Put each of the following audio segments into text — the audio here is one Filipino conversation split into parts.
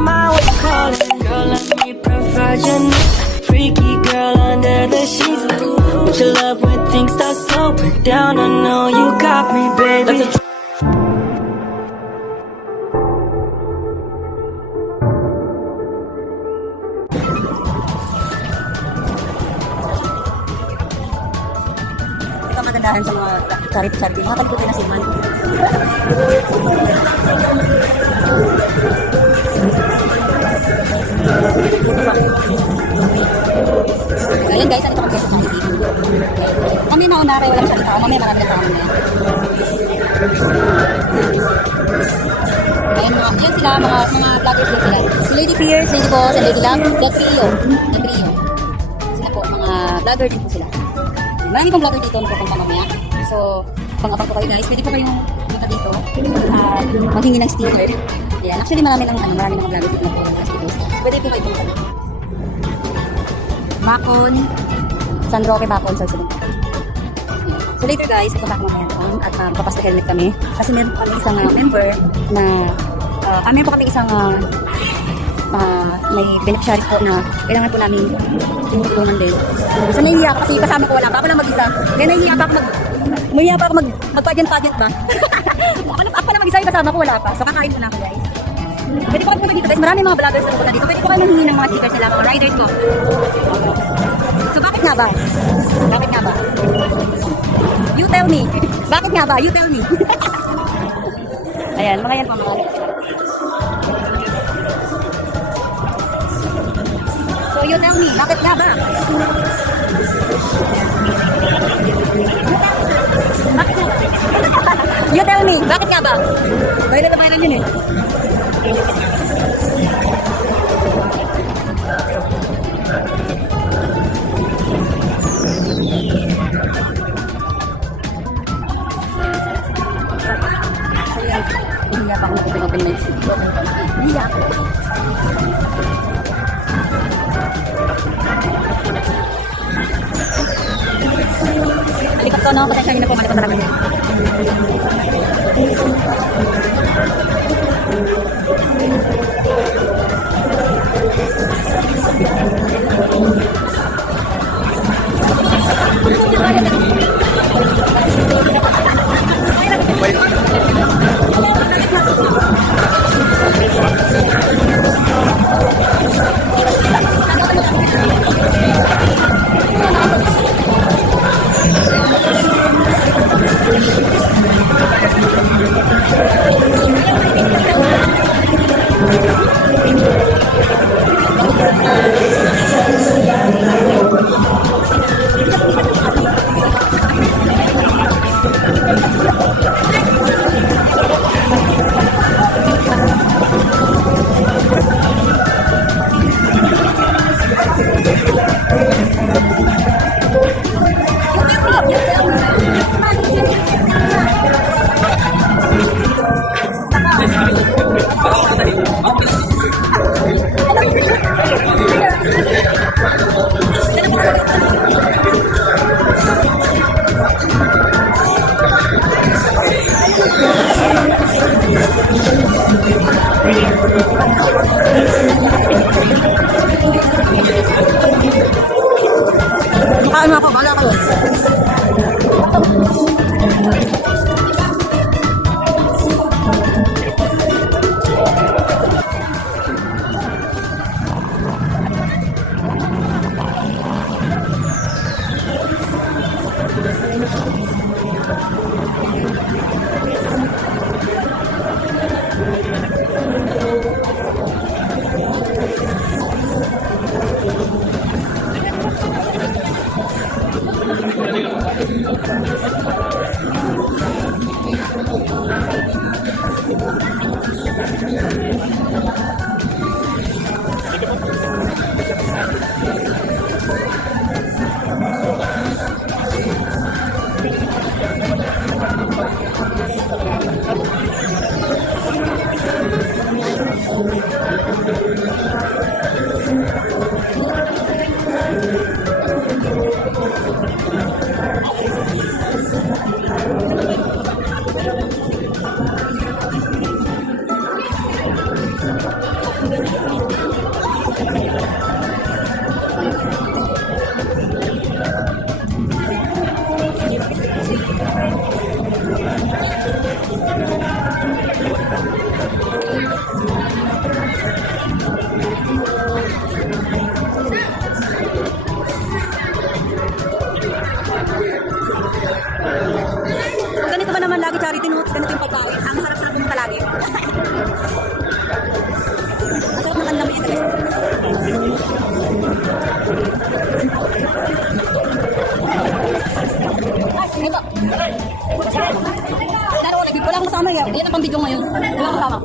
mind what's calling. Girl, let me provide your needs. Freaky girl under the sheets. But your love when things start slowing down. I know you got me, baby. Ito magandahan sa mga charity. Mga kalikutin na siman. Ayan guys, ano ito kami sa charity? Kami nauna rin, wala masyadong tao. Mamaya marami na tao na. Ayan, yan sila, mga vloggers din sila. Si Lady Fear, si Lady Boss, and Lady Love, The Trio. Sila po, mga vlogger din po sila. Marami pong vlogger dito, magpupunta mamaya. So, pang-abang po kayo guys. Pwede po kayong punta dito at maghingi ng sticker. Ayan, actually marami mga vlogger dito na po ng stickers. So, pwede po kayo punta dito. Macon, San Roque, Macon, Sorsogon. So later guys, pupunta ko mamaya doon at papasta helmet kami. Kasi meron po kami isang member na meron po kami isang may beneficiaries po na kailangan po namin tinutulungan din. So nahihiya ako kasi kasama ko wala pa ako lang mag-isa. Kaya nahihiya pa ako mag-pageant ba? Ako na mag-isa yung kasama ko wala pa. So kakain ko na ako guys. Pwede po kayo punta dito guys. Marami mga vloggers na punta dito. Pwede po kayo manghingi ng mga stickers nila, mga riders ko. So bakit nga ba? You tell me. Bakit nga ba? You tell me. Ayan, mga yan po mga. So you tell me, bakit nga ba? You tell me, bakit nga ba? Viral na viral yun eh. Hindi pa ako nag-open na isip ko. Hindi ako. Alikap to, no? Pasensya nyo na po, mga talaga niya. Makaano ako, bala ka yun. Kung ganito ba naman lagi charity notes, ganito yung pagkain. Ang sarap-sarap pumunta lagi. Masarap ng kanila yan guys. Ay, ito. Laro ulit. Wala akong kasama yan. Ilan ang pang video ngayon. Wala akong kasama.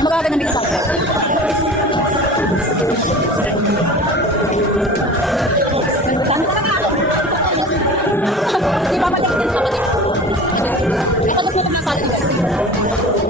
Magkakaga ng video kasama. Si Papa Jack din sa kapatid. Ito gusto ko na pala.